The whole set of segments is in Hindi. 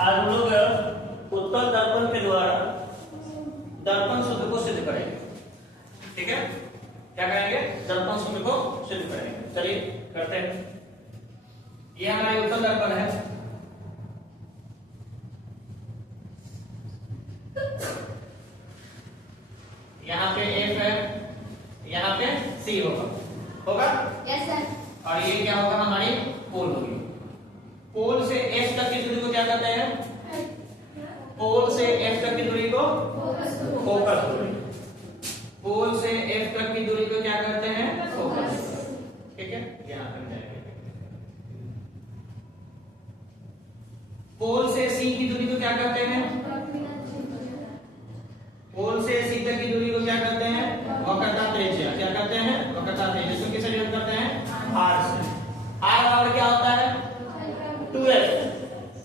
आज हम लोग उत्तल दर्पण के द्वारा दर्पण सूत्र को सिद्ध करेंगे। ठीक है, क्या करेंगे? दर्पण सूत्र को सिद्ध करेंगे। चलिए करते हैं। ये हमारा उत्तल दर्पण है। यहाँ पे F है, यहाँ पे C होगा यस सर। और ये क्या होगा? हमारी पोल होगी। पोल से F तक की दूरी को क्या कहते हैं? पोल से F तक की दूरी को फोकस दूरी। पोल से F तक की दूरी को क्या कहते हैं? फोकस। ठीक है, यहाँ तक जाएंगे। पोल से C की दूरी को क्या कहते हैं? पोल से C तक की दूरी को क्या कहते हैं? वक्रता त्रिज्या। क्या कहते हैं? वक्रता त्रिज्या। इसको किससे डिनोट करते हैं? R से। R बराबर क्या होता है? 2F।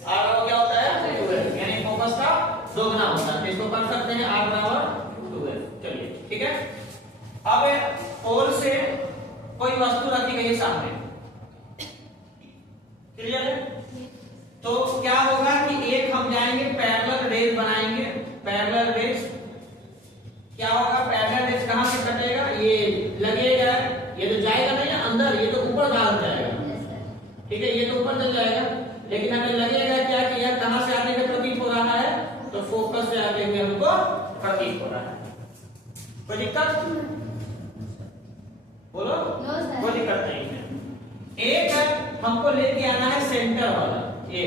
R बराबर क्या होता है? 2F, यानी फोकस का दोगुना होता है। इसको कर सकते हैं R बराबर 2F। चलिए ठीक है। अब पोल से कोई वस्तु रखी गई है सामने, क्लियर है? तो क्या होगा कि एक हम जाएंगे पैरेलल रेज बनाएंगे। पैरेलल रेज क्या होगा? पैरेलल रेज कहां से कटेगा? ये लगेगा, ये तो जाएगा नहीं ना अंदर, ये तो ऊपर भाग जाएगा। ठीक है, ये तो ऊपर चल जाएगा, लेकिन हमें लगेगा क्या कि यह कहां से आने का प्रतीत हो रहा है? तो फोकस से आते हुए हमको प्रतीत हो रहा है। कोई दिक्कत? बोलो। कोई दिक्कत नहीं है। एक हमको लेके आना है सेंटर वाला, ये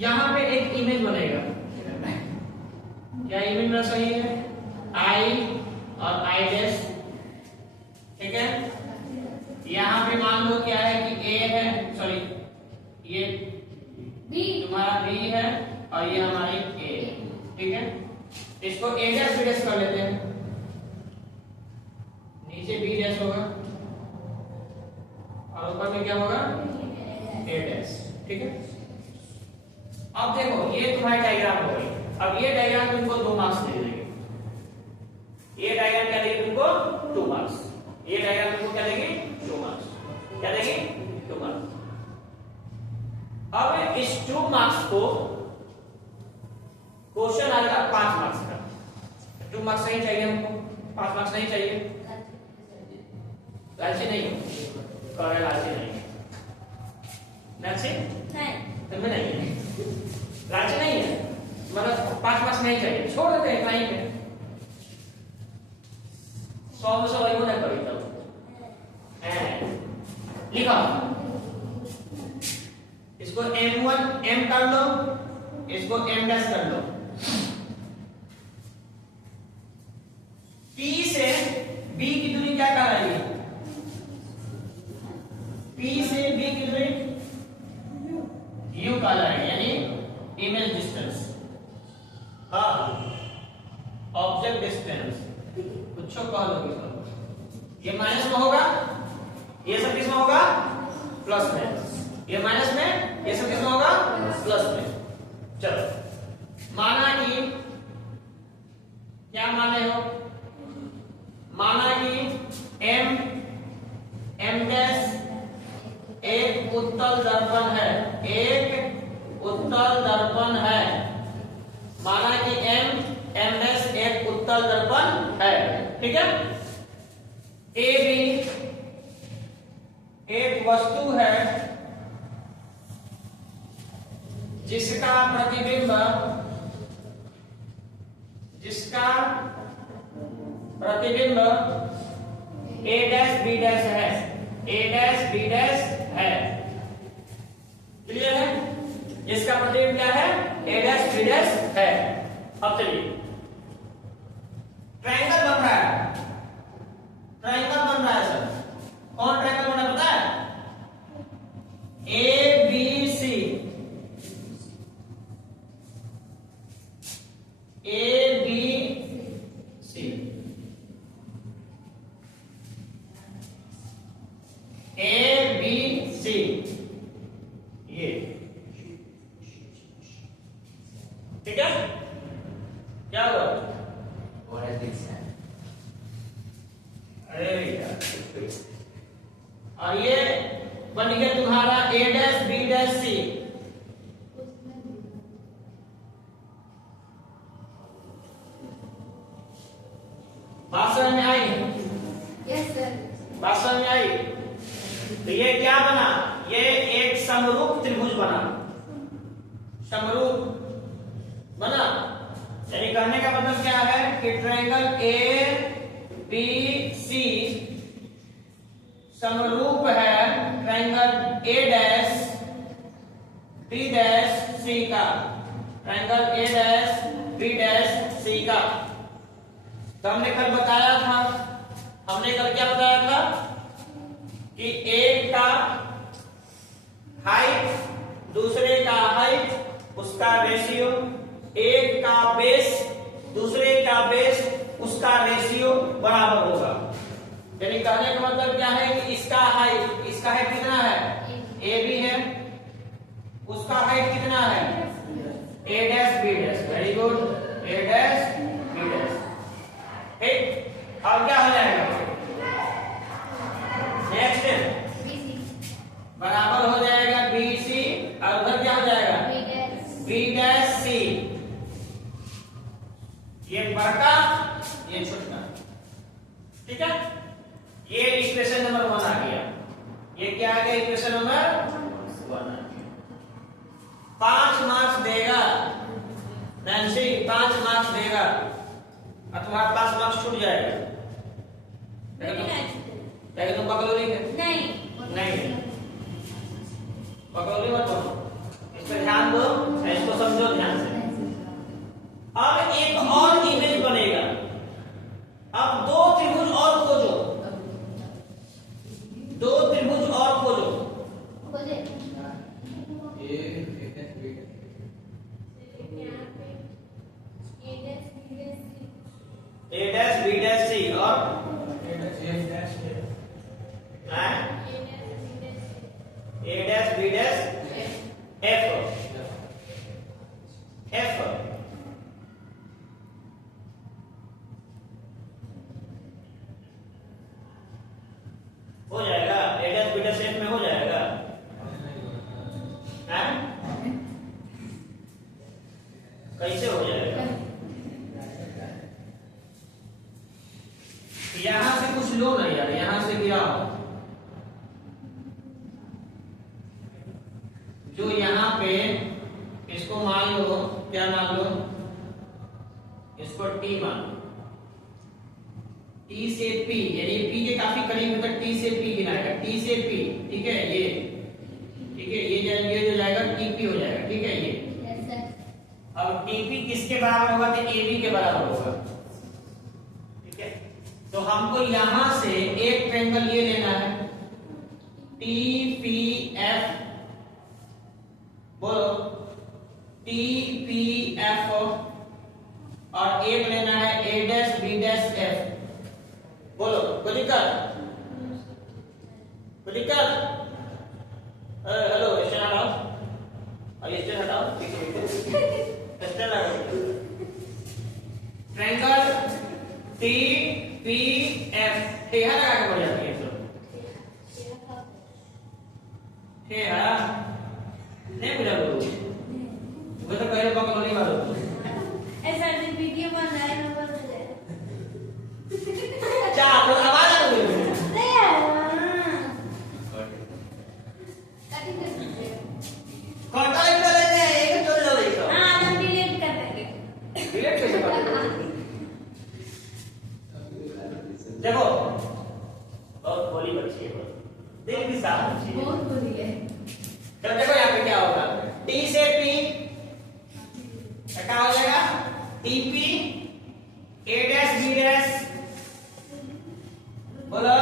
यहां पे एक इमेज बनेगा। क्या इमेज में सही है? I और I डैश। ठीक है, यहां पे मान लो क्या है कि A है, सॉरी ये B, तुम्हारा B है और ये हमारी A। ठीक है, इसको A डैश B डैश कर लेते हैं। नीचे B डैश होगा और ऊपर में क्या होगा? A dash. ठीक है, अब देखो ये तुम्हारी डायग्राम हो गई। अब ये डायग्राम तुमको 2 मार्क्स दे देंगे। ये डायग्राम क्या देगी तुमको? 2 मार्क्स। ये डायग्राम तुमको क्या देगी? 2 मार्क्स। क्या देगी? 2 मार्क्स। अब इस 2 मार्क्स को क्वेश्चन आएगा 5 मार्क्स का। 2 मार्क्स नहीं चाहिए हमको, 5 मार्क्स नहीं चाहिए। लालची नहीं हो, कौन लालची नहीं है? लालची नहीं, तुम्हें नहीं है। लालची नहीं है मतलब 5 मार्क्स नहीं चाहिए, छोड़ देते हैं कहीं पे। 100 में से वही होना कभी तब लिखा। इसको M1 M कर लो, इसको M डैश कर लो। P से B की दूरी क्या कह रही है? P से B की दूरी U कह रहा है, यानी इमेज डिस्टेंस। हाँ, ऑब्जेक्ट डिस्टेंस कुछ कह लो। ये माइनस में होगा, ये सब किस में होगा? प्लस में। ये माइनस में, ये सब किस में होगा? प्लस में। चलो, माना कि क्या माने हो? माना कि M डैश एक उत्तल दर्पण है। एक उत्तल दर्पण है। माना कि M डैश एक उत्तल दर्पण है। ठीक है, AB एक वस्तु है जिसका प्रतिबिंब A डैश B डैश है। A डैश B डैश है। क्लियर है? इसका प्रतिबिंब क्या है? A डैश B डैश है। अब चलिए, ट्रायंगल बन रहा है। ट्रायंगल बन रहा है सर, कौन ट्रायंगल बना पता है? A B C, A B C, A B C, ये ठीक है। क्या हुआ? अरे यार, और ये बन गया तुम्हारा ए डैश बी डैश सी। बात समझ में आई? Yes sir. बात समझ में आई? तो ये क्या बना? ये एक समरूप त्रिभुज बना, समरूप बना। यानी कहने का मतलब क्या है कि ट्रायंगल ए बी सी समरूप है triangle A dash B dash C का, triangle A dash B dash C का। तो हमने कल बताया था, हमने कल क्या बताया था कि एक का हाइट दूसरे का हाइट उसका रेशियो, एक का बेस दूसरे का बेस उसका रेशियो बराबर होगा। यानी कहने का मतलब क्या है कि इसका हाइट कितना है? ए बी है, उसका हाइट कितना है? A dash B dash. Very good, A dash B dash. ठीक, अब क्या हो जाएगा? नेक्स्ट बराबर हो जाएगा बी सी, और उधर क्या हो जाएगा? बी डैश सी। ये बड़का ये छोटा, ठीक है। ये इक्वेशन नंबर 1 आ गया। ये क्या आ गया? इक्वेशन नंबर 1 आ गया। 5 मार्क्स देगा नैन्सी, 5 मार्क्स देगा, और तुम्हारे पास मार्क्स छूट जाएगा। क्या तुम बकलोरी है? नहीं बकलोरी मत करो, इस पर ध्यान दो, इसको समझो ध्यान से। अब एक और इमेज बनेगा। अब 2 त्रिभुज और खोजो, 2 त्रिभुज और खोजो। A dash B dash C और A dash B dash F, F हो जाएगा। A dash B dash F में हो जाएगा। कैसे हो जाएगा? यहां से कुछ लो ना यार, यहां से गिराओ। जो यहां पे इसको मान लो, क्या मान लो? इसको टी मान लो। टी से पी, यानी पी के काफी करीब है, तो टी से पी गिनाएगा, टी से पी, ठीक है। ये ठीक है, ये जो जाएगा टीपी हो जाएगा, ठीक है। ये अब टीपी किसके बराबर होगा? तो एबी के बराबर होगा, ठीक है। तो हमको यहां से एक ट्रायंगल ये लेना है, टीपीएफ, बोलो टीपीएफ, और एक लेना है A dash B dash F. बोलो, कोई दिक्कत? कोई दिक्कत? हेलो, स्टैंड हटाओ, और ये स्टैंड हटाओ, ठीक है। स्टैंड लगाओ। ट्रायंगल टी पी एफ, ठेहा लगा के बढ़ जाती है सब। ठेहा नहीं बुझा बोलो, वो तो पहले बकलोली मारो। ऐसा वीडियो बन रहा है, नंबर दे दे। चार तो आवाज आ रही है। नहीं कटिंग कर दीजिए। कॉन्टा लिख लेंगे, एक चल जाओ देखो। हां, हम डिलीट कर देंगे। डिलीट कैसे करोगे? देखो, बहुत बोली बच्ची है, दिल की साफ बच्ची है। बहुत बुरी है। जब देखो यहाँ पे क्या होगा? टी से पी क्या हो जाएगा? टीपी ए डैश बी डैश, बोलो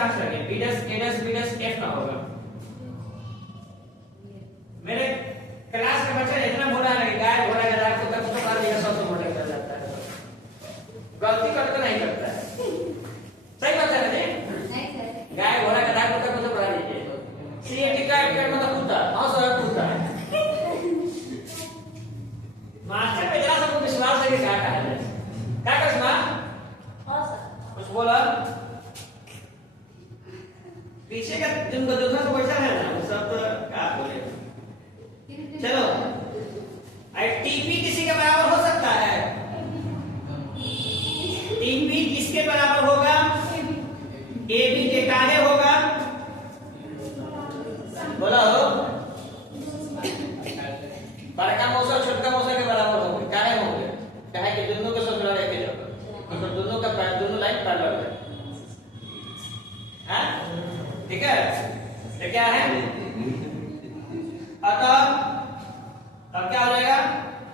कहां से लगे? बी डैश ए डैश बी डैश एफ ना होगा। मेरे क्लास का बच्चा इतना मोटा है, गाय घोड़ा गधा कुत्ता कुत्ता मार दिया सबसे मोटा कर जाता है, गलती करता नहीं करता है। सही बात है ना जी? नहीं सर। गाय घोड़ा गधा कुत्ता कुत्ता बढ़ा दीजिए। सीएटी का मतलब कुत्ता, हाँ सर कुत्ता है। मास्टर पे जरा सबको विश्वास है कि क्या कहा है, क्या कसमा? हाँ सर। कुछ बोला? पीछे का जिनको दूसरा को बैठा है ना वो सब क्या बोले। चलो टीपी किसी के बराबर हो सकता है? टीपी किसके बराबर होगा? एबी के काहे होगा? बोला हो। बड़का मौसा छोटका मौसा के बराबर होंगे, काहे होंगे? काहे कि दोनों के ससुराल एक ही जगह, तो दोनों का दोनों लाइन पैरेलल है। हाँ ठीक है, तो क्या है? अतः अब क्या हो जाएगा?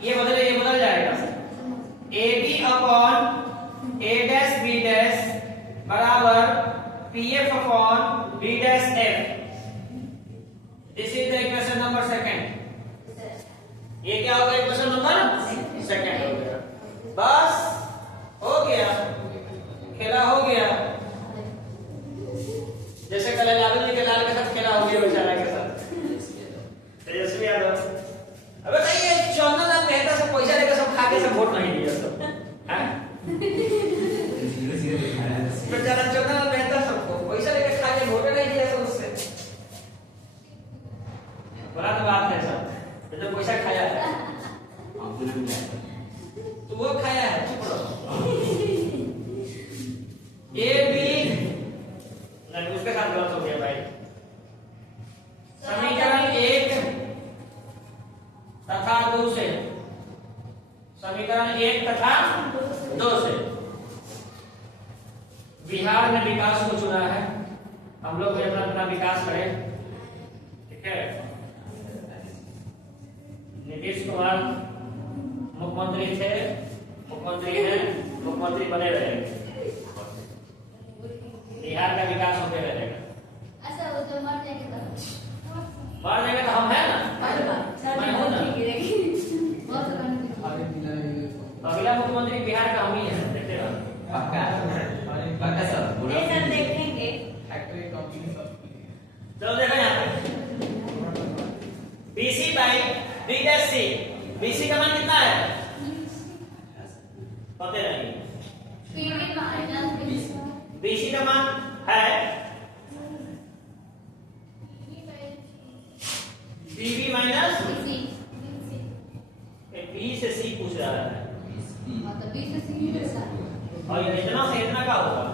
ये बदल जाएगा। A B upon A dash B dash बराबर P F upon B dash F. This is the equation number second. ये क्या होगा? इक्वेशन नंबर सेकंड हो गया। बस हो गया, खेला हो गया। जैसे कल लालू जी के लाल के साथ खेला हो गया बेचारा के साथ तेजस्वी यादव। अबे भाई ये चंदन मेहता से पैसा लेकर सब खा के सब वोट नहीं दिया सब, हैं? बेचारा चंदन मेहता सबको पैसा लेकर खा के वोट नहीं दिया सब उससे। बड़ा बात है सब, तो पैसा खाया है तो वो खाया है, चुप रहो। ए बी नहीं, उसके साथ गलत हो गया भाई। समीकरण 1 तथा 2 से, समीकरण 1 तथा 2 से बिहार ने विकास को चुना है। हम लोग भी अपना अपना विकास करें, ठीक है? नीतीश कुमार मुख्यमंत्री थे, मुख्यमंत्री हैं, मुख्यमंत्री बने रहेंगे। बिहार का विकास होते रहेगा। अच्छा वो तो मर जाएगा तो हम है ना, मैं हूं ना। अगला मुख्यमंत्री बिहार का हम ही है, देखते रहो। पक्का सर देखेंगे। चलो देखो यहाँ पे BC by B dash C। BC का मान कितना है? पता नहीं। PB माइनस BC का मान है PB माइनस B से C पूछ रहा है, मतलब B से C के साथ। और इतना से इतना का होगा?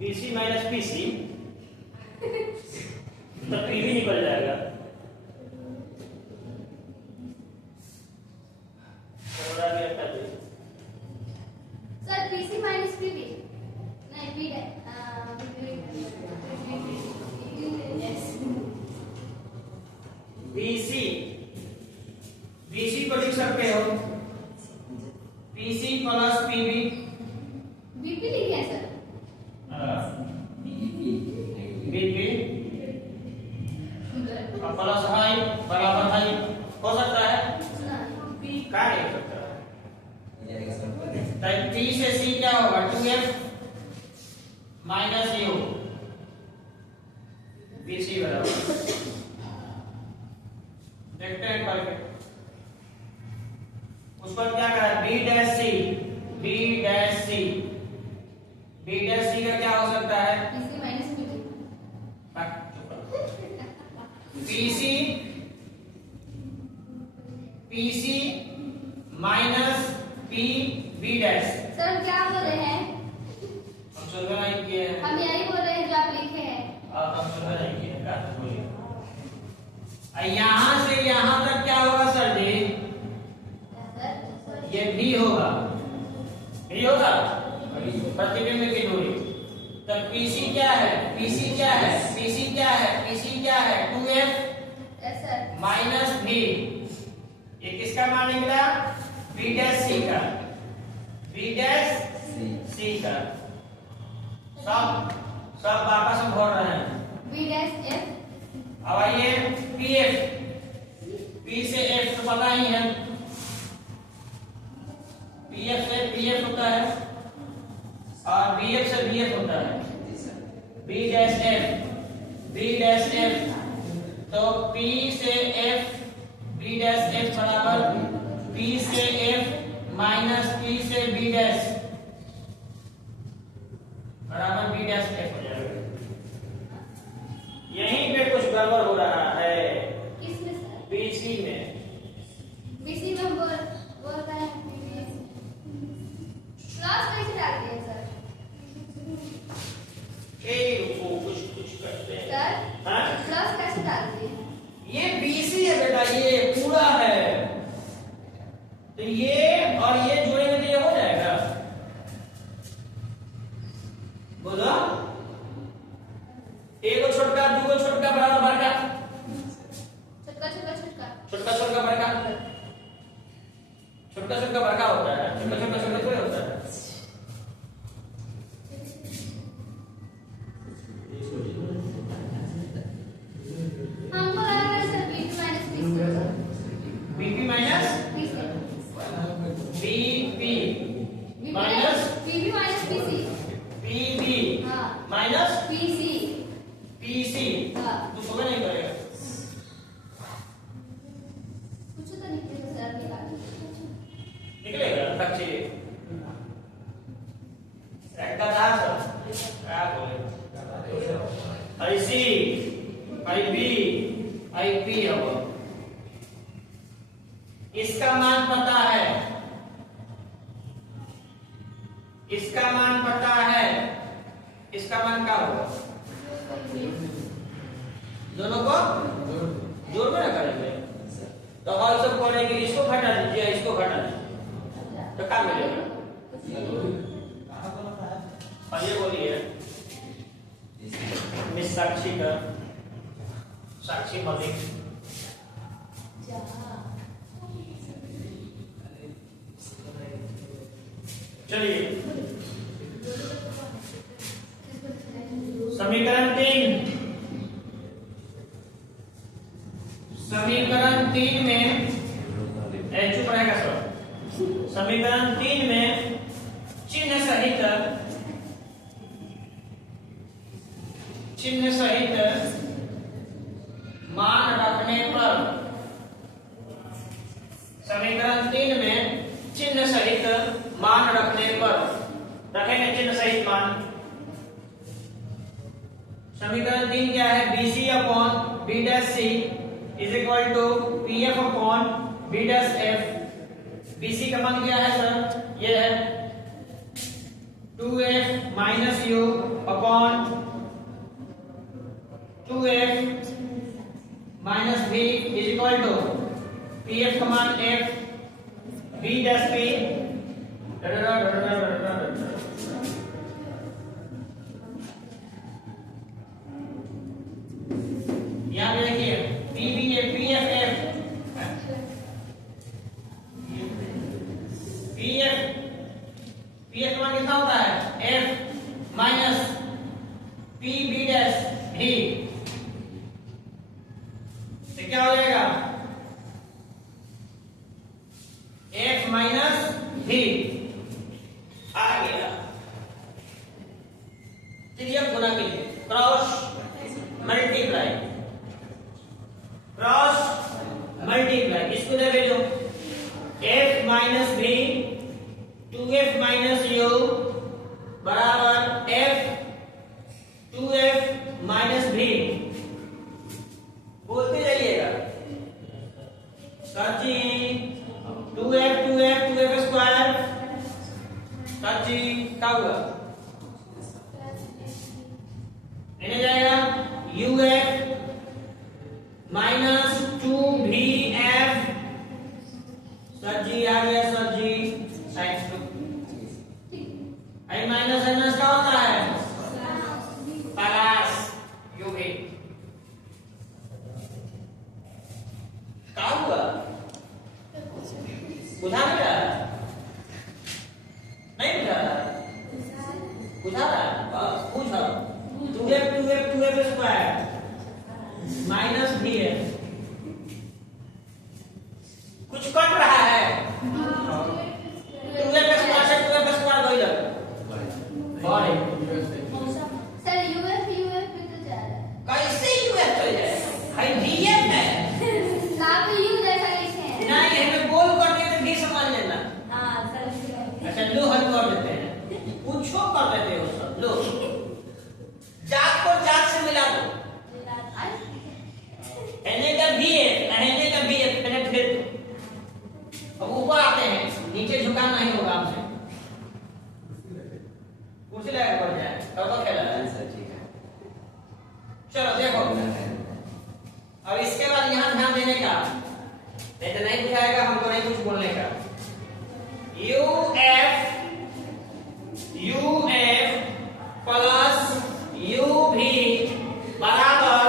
BC माइनस PC तो PB निकल जाएगा। सर PC माइनस PB नहीं B है BC को लिख सकते हो PC प्लस PB। BP लिखे सर। BP प्लस हाई बराबर हाई हो सकता है, क्या लिख सकता है? P से C क्या होगा? 2F माइनस U BC बराबर, देखते हैं करके। उस पर क्या करा? B dash C, B dash C, B dash C का क्या हो सकता है? PC minus PB। PC minus PB dash. Sir हम क्या बोल रहे हैं? हम सुन नहीं किए हैं। हम यही बोल रहे हैं जो आप लिखे हैं। हम सुन नहीं किए हैं, क्या बोलिए? यहाँ से यहाँ तक क्या होगा सर जी? ये भी होगा, भी होगा प्रतिबिंब की दूरी। तब PC क्या है? PC क्या है? PC क्या है? PC क्या है? 2F minus V। ये किसका मान निकला? B डैश C का। बी डैश सी तक सब वापस हम भर रहे हैं। B dash F. अब आइए पी एफ, पी से एफ तो पता ही है, पी एफ से पी एफ होता है और बी एफ से बी एफ होता है। B dash F, B dash F, तो पी से एफ, बी डैश एफ बराबर पी से एफ माइनस पी से बी डैश बराबर बी डैश एफ हो जाएगा। यहीं पे कुछ गड़बड़ हो रहा है। किसमें सर? बीसी में, बीसी में बोल रहा है क्लास कैसे डालते हैं सर? वो कुछ करते हैं सर हाँ? क्लास कैसे डालते हैं? ये बीसी है बेटा, ये पूरा है, तो ये और ये जोड़ेंगे तो ये हो जाएगा। बोलो एगो छोटका, दूगो छोटका, बड़ा बड़का, छोटका छोटका छोटका छोटका छोटका बड़का, छोटका छोटका बड़का होता है, छोटका छोटका छोटा थोड़ा होता है। हमको लगा था sir BP minus BP minus BP minus BP minus PC. PB हाँ माइनस पीसी। पीसी। हाँ तू समझ नहीं करेगा। कुछ तो निकलेगा सर निकलेगा बच्चे एक का दास क्या बोले आईसी आईबी आईपी होगा। इसका मान पता है, इसका मान पता है, इसका मान क्या होगा? दोनों को जोड़ में करेंगे तो हॉल सब करेंगे, इसको घटा दीजिए, इसको घटा दीजिए तो क्या मिलेगा? और ये बोलिए मिस साक्षी का, साक्षी मलिक, चलिए समीकरण 3, समीकरण 3 में चुप रहेगा सब। समीकरण 3 में चिन्ह सहित मान रखने पर, समीकरण 3 में चिन्ह सहित मान रखने पर, रखेंगे चिन्ह सहित मान। समीकरण 3 क्या है? BC upon B dash C is equal to PF upon B dash F। BC का मान क्या है सर? ये है 2F minus U upon 2F minus V is equal to PF का मान F B डैश P यहाँ पे देखिए पीएफ का मान कितना होता है? F minus P B dash भी, तो क्या हो जाएगा? एफ माइनस भी आ गया। तिर्यक गुना कीजिए, क्रॉस मल्टीप्लाई, क्रॉस मल्टीप्लाई, इसको दे भेजो f minus v 2f minus u बराबर f 2f माइनस v। बोलते जाइएगा सची 2f 2f 2f स्क्वायर सची क्या हुआ? इन्हें जाएगा uf माइनस 2vf। सर जी आ गया, सर जी साइंस आई माइनस माइनस क्या होता है? Plus UV. क्या हुआ? बुझा नहीं रहा? माइनस भी है। कुछ कट रहा है, 2f स्क्वायर से 2f स्क्वायर गई लग बड़े सर यूएफ यूएफ भी तो जा रहा है। कैसे यूएफ चल जाए भाई, vf है ना तो यू जैसा लिखे हैं। नहीं, हमें बोल कर दिए तो भी समझ लेना। हां सर अच्छा लो हल कर देते हैं, पूछो कर देते हो सब। लो जात को जात से मिला दो, एने का भी है, एने का भी है, मैंने फिर अब ऊपर आते हैं, नीचे झुकाना नहीं होगा आपसे, कुर्सी लगा कर जाए तब तो खेला है। चलो देखो, अब इसके बाद यहाँ ध्यान देने का, नहीं तो नहीं बुझाएगा, हमको नहीं कुछ बोलने का। UF प्लस UV बराबर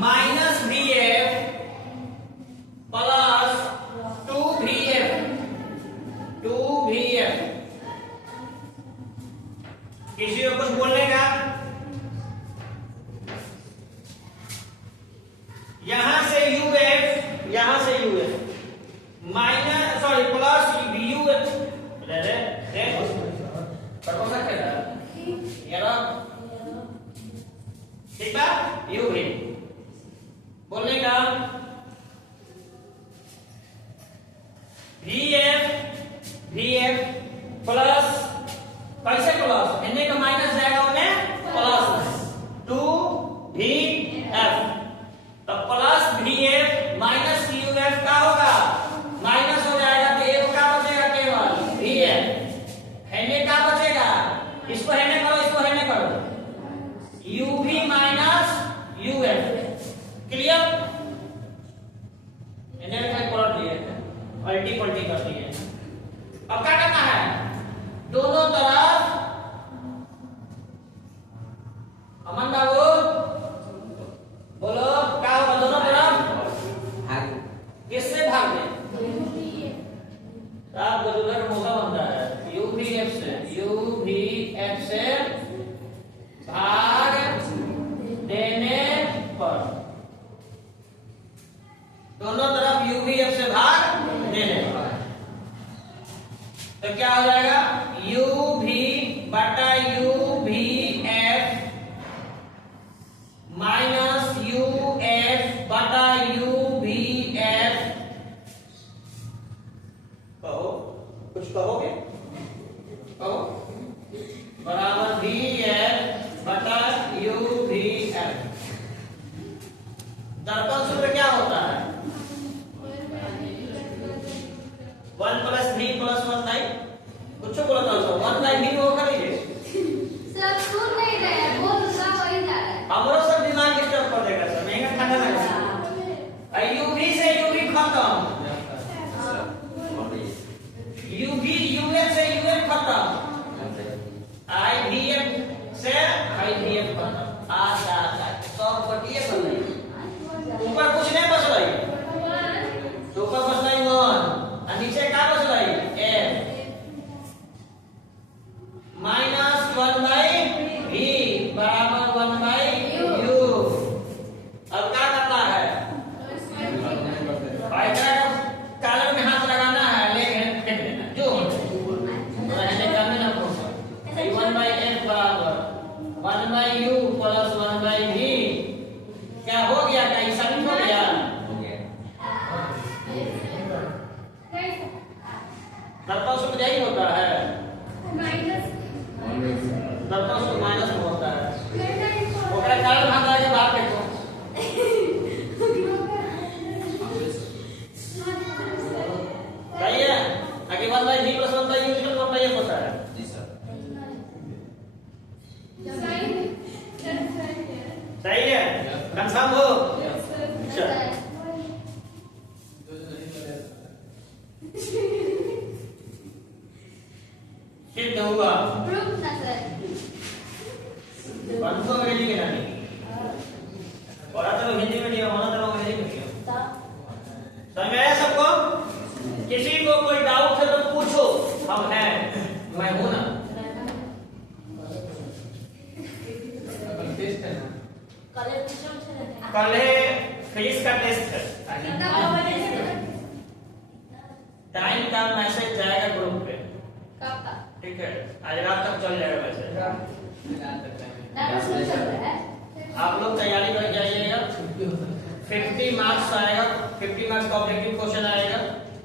माइनस VF प्लस 2VF। किसी को कुछ बोलने का? यहां से UF, यहां से UF minus sorry plus UF ठीक है, UV बोलने का। VF प्लस कैसे प्लस, इन्हें का माइनस जाएगा उन्हें प्लस 2VF, तो प्लस VF माइनस UF का होगा, माइनस हो जाएगा तो एक का बचेगा केवल VF, हेने का बचेगा, इसको हेने करो, इसको हेने करो, UV माइनस UF। क्लियर? इन्हें पलट दिए, अल्टी पल्टी कर दिए। अब क्या करना है, दोनों तरफ, अमन बाबू बोलो क्या होगा, दोनों तरफ किससे भाग दें? आप बुजुर्ग मौका बनता है, UVF से भाग देने पर, दोनों तरफ UVF से भाग देने पर, तो क्या हो जाएगा, UV बटा UVF माइनस UF बटा UVF। कहो, कुछ कहोगे? कहो, बराबर VF बटा UVF। दर्पण सूत्र क्या होता है, 1 प्लस 3 प्लस 1 9, कुछ बोला था 1 बाई 3 वो कर लीजिए सर। सुन नहीं रहे, बोल रहा वही जा रहा है। हमरो सब दिमाग डिस्टर्ब कर देगा सर, नहीं ठंडा लगेगा। UV से UV खत्म, UF से UF खत्म, IVF से IVF खत्म। अच्छा सब बटिए कर रही, ऊपर कुछ नहीं बच रही, ऊपर बच रही 1 और नीचे क्या बच रही F माइनस 1 बाई V बराबर 1 बाई U। अब क्या करना है, कॉलर में हाथ लगाना है, लेकिन फेंक देना जो रहने का में ना पहुंच 1 बाई F बराबर 1 by U plus 1 by V। क्या हो गया, क्या हिसाब हो गया? दर्पण सूत्र यही होता है, दर्पण सूत्र माइनस में होता है। ओकरा कारण हाथ लगा के बात देखो, सही है? आगे 1 by V plus 1 by U इसका 1 बाई F होता है। जी सर, सही है, कंफर्म हो? अच्छा सिद्ध हुआ, प्रूफ ना सर। बंद को अंग्रेजी के जाने और आता तो हिंदी में दिया, होना तो अंग्रेजी में दिया। समझ में आया सबको? किसी को कोई डाउट है तो पूछो, हम हैं, मैं हूं ना। कल फिजिक्स का टेस्ट है। टाइम का मैसेज जाएगा ग्रुप पे, कब तक? ठीक है, आज रात तक चल जाएगा मैसेज। आप लोग तैयारी कर जाइएगा। 50 मार्क्स आएगा, 50 मार्क्स का ऑब्जेक्टिव क्वेश्चन आएगा,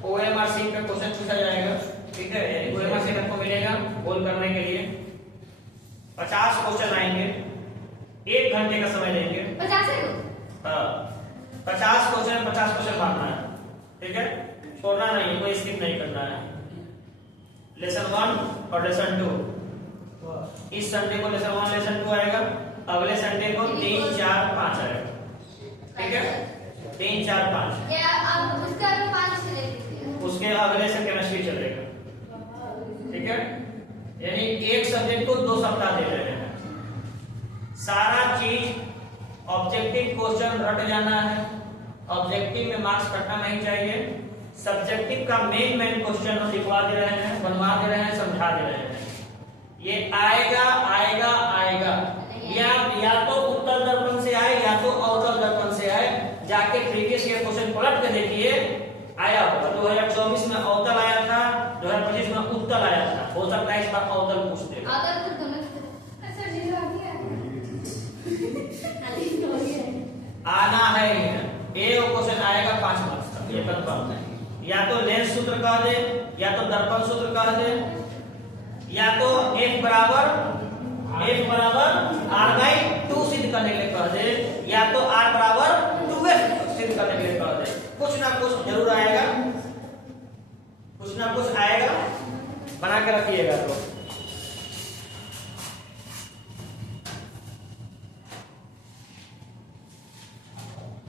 OMR शीट पे क्वेश्चन पूछा जाएगा, ठीक है। OMR शीट आपको मिलेगा गोल करने के लिए। 50 क्वेश्चन आएंगे, 1 घंटे का समय लेंगे। 50 है? हाँ, 50 क्वेश्चन 50 क्वेश्चन मारना है, ठीक है, छोड़ना नहीं, कोई स्किप नहीं करना है। लेसन 1 और लेसन 2, इस संडे को लेसन 1 लेसन 2 आएगा, अगले संडे को 3 4 5 आएगा, ठीक है, 3 4 5। या अब उसके आगे 5 से ले लीजिए। उसके अगले से केमिस्ट्री चलेगा, ठीक है, यानी एक सब्जेक्ट को 2 सप्ताह दे रहे हैं। सारा चीज ऑब्जेक्टिव क्वेश्चन रट जाना है, ऑब्जेक्टिव में मार्क्स कटना नहीं चाहिए। सब्जेक्टिव का मेन क्वेश्चन हम लिखवा दे रहे हैं, बनवा दे रहे हैं, समझा दे रहे हैं। ये आएगा आएगा आएगा, या तो उत्तर दर्पण से आए या तो अवतल दर्पण से आए। जाके प्रीवियस ईयर क्वेश्चन पलट के देखिए, आया होगा। 2024 में अवतल आया था, 2025 में उत्तल आया था, हो सकता है इस बार अवतल पूछ दे। आना है, एक क्वेश्चन आएगा 5 मार्क्स का, ये कंफर्म है। या तो लेंस सूत्र कह दे, या तो दर्पण सूत्र कह दे, या तो F बराबर R/2 सिद्ध करने के लिए कह दे, या तो R बराबर 2S सिद्ध करने के लिए कह दे। कुछ ना कुछ जरूर आएगा, कुछ ना कुछ आएगा, बना के रखिएगा। तो